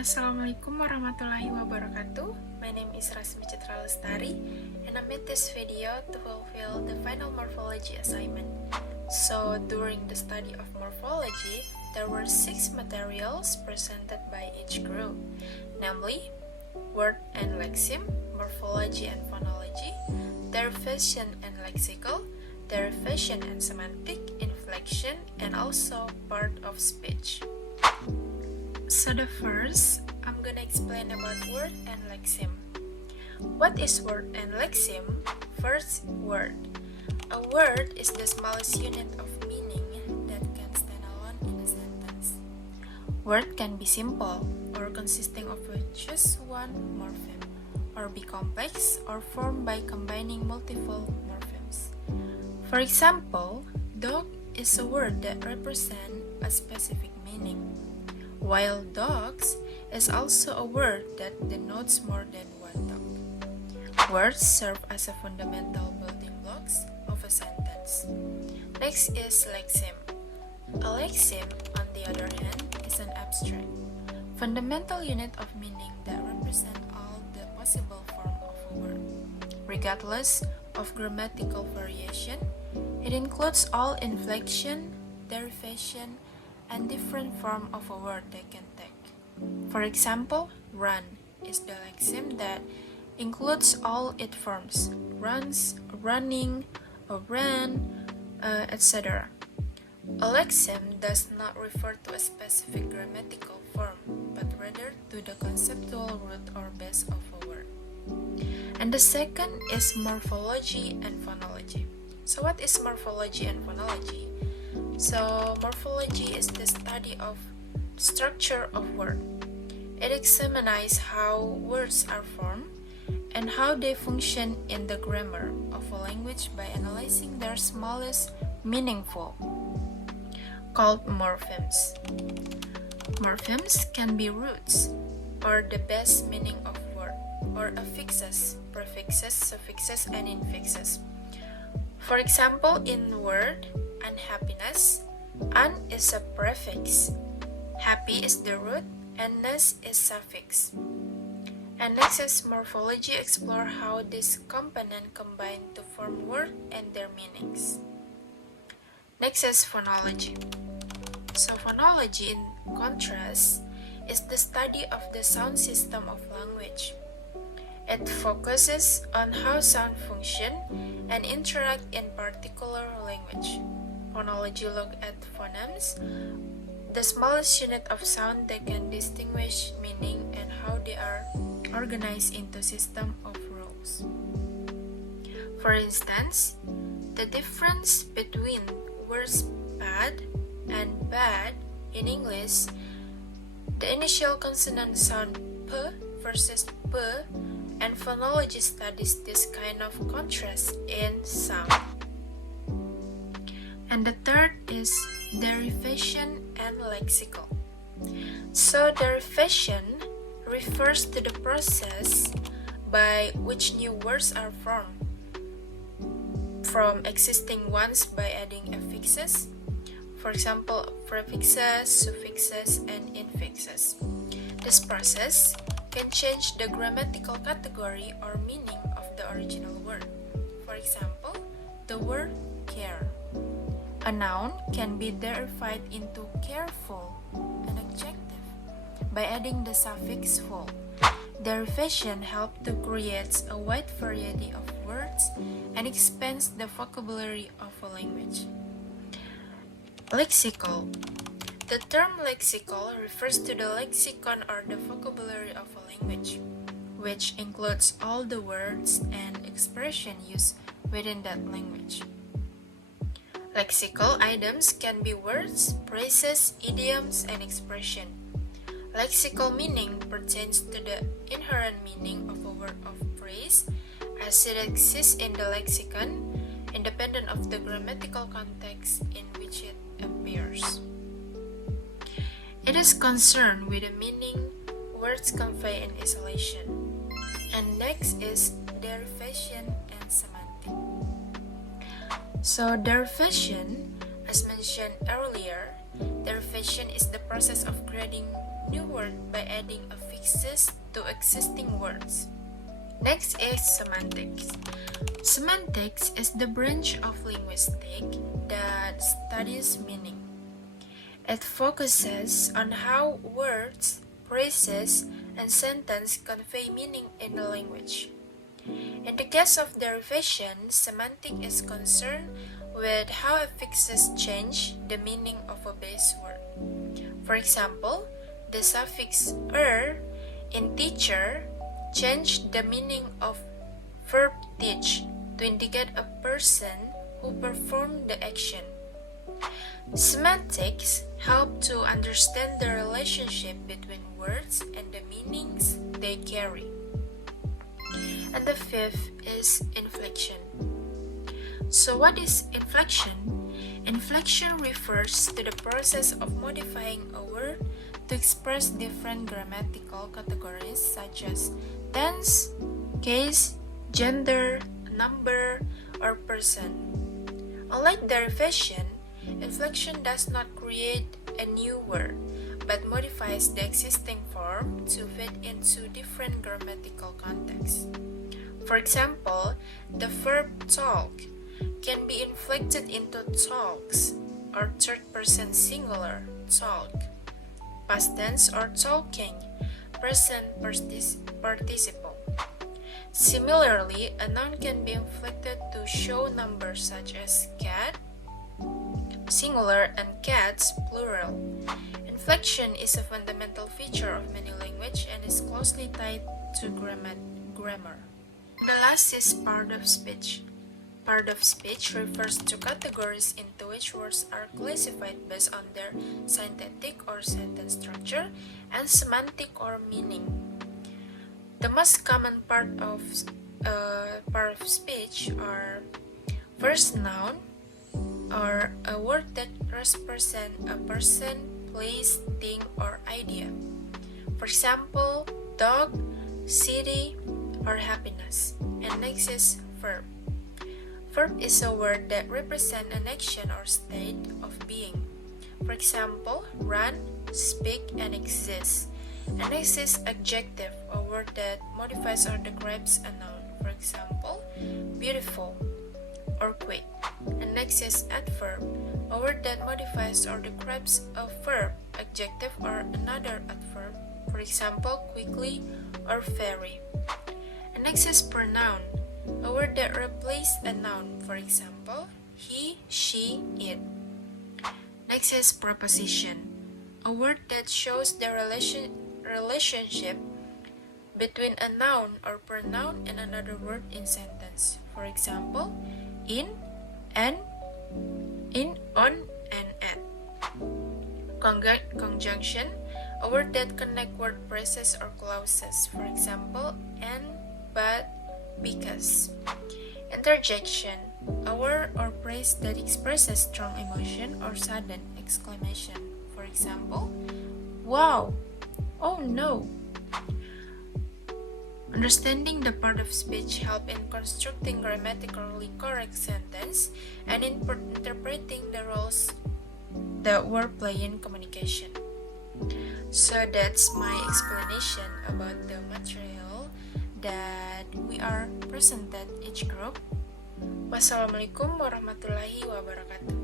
Assalamualaikum warahmatullahi wabarakatuh. My name is Rasmi Citra Lestari, and I made this video to fulfill the final morphology assignment. So, during the study of morphology, there were 6 materials presented by each group, namely word and lexeme, morphology and phonology, derivation and lexical, derivation and semantic, inflection, and also part of speech. So the first, I'm gonna explain about word and lexeme. What is word and lexeme? First, word. A word is the smallest unit of meaning that can stand alone in a sentence. Word can be simple or consisting of just one morpheme, or be complex or formed by combining multiple morphemes. For example, dog is a word that represents a specific meaning, while dogs is also a word that denotes more than one dog. Words serve as a fundamental building blocks of a sentence. Next is lexeme. A lexeme, on the other hand, is an abstract, fundamental unit of meaning that represents all the possible forms of a word. Regardless of grammatical variation, it includes all inflection, derivation, and different form of a word they can take. For example, run is the lexeme that includes all its forms: runs, running, ran, etc. A lexeme does not refer to a specific grammatical form, but rather to the conceptual root or base of a word. And the second is morphology and phonology. So what is morphology and phonology? So, morphology is the study of structure of word. It examines how words are formed and how they function in the grammar of a language by analyzing their smallest meaningful, called morphemes. Morphemes can be roots, or the base meaning of word, or affixes, prefixes, suffixes, and infixes. For example, in word, unhappiness, un is a prefix, happy is the root, and ness is suffix. And next is morphology, explore how this component combine to form word and their meanings. Next is phonology. So phonology, in contrast, is the study of the sound system of language. It focuses on how sound function and interact in particular language. Phonology look at phonemes, the smallest unit of sound that can distinguish meaning and how they are organized into system of rules. For instance, the difference between words bad and bad in English, the initial consonant sound p versus p, and phonology studies this kind of contrast in sound. And the third is derivation and lexical. So derivation refers to the process by which new words are formed from existing ones by adding affixes, for example, prefixes, suffixes, and infixes. This process can change the grammatical category or meaning of the original word. For example, the word care. A noun can be derived into careful, an adjective, by adding the suffix "ful". Derivation helps to create a wide variety of words and expands the vocabulary of a language. Lexical. The term lexical refers to the lexicon or the vocabulary of a language, which includes all the words and expressions used within that language. Lexical items can be words, phrases, idioms, and expressions. Lexical meaning pertains to the inherent meaning of a word or phrase as it exists in the lexicon, independent of the grammatical context in which it appears. It is concerned with the meaning words convey in isolation. And next is derivation and semantic. So derivation, as mentioned earlier, derivation is the process of creating new word by adding affixes to existing words. Next is semantics. Semantics is the branch of linguistics that studies meaning. It focuses on how words, phrases, and sentences convey meaning in the language. In the case of derivation, semantics is concerned with how affixes change the meaning of a base word. For example, the suffix in teacher changed the meaning of verb teach to indicate a person who performed the action. Semantics help to understand the relationship between words and the meanings they carry. And the fifth is inflection. So what is inflection? Inflection refers to the process of modifying a word to express different grammatical categories such as tense, case, gender, number, or person. Unlike derivation, inflection does not create a new word, but modifies the existing form to fit into different grammatical contexts. For example, the verb talk can be inflected into talks or third-person singular, talk, past tense or talking, present participle. Similarly, a noun can be inflected to show numbers such as cat, singular, and cats, plural. Inflection is a fundamental feature of many languages and is closely tied to grammar. The last is part of speech. Part of speech refers to categories into which words are classified based on their syntactic or sentence structure and semantic or meaning. The most common part of speech are first noun, or a word that represents a person, place, thing, or idea. For example, dog, city, or happiness. And next is verb. Verb is a word that represents an action or state of being. For example, run, speak, and exist. And next is adjective, a word that modifies or describes a noun. For example, beautiful or quick. And next is adverb, a word that modifies or describes a verb, adjective, or another adverb. For example, quickly or very. And next is pronoun, a word that replaces a noun. For example, he, she, it. Next is preposition, a word that shows the relationship between a noun or pronoun and another word in sentence. For example, in, and, in, on, and at. Conjunction, a word that connects word phrases or clauses. For example, and, but, because. Interjection, a word or phrase that expresses strong emotion or sudden exclamation. For example, wow, oh no. Understanding the part of speech help in constructing grammatically correct sentence and in interpreting the roles that word play in communication. So that's my explanation about the material that we are presented each group. Wassalamualaikum warahmatullahi wabarakatuh.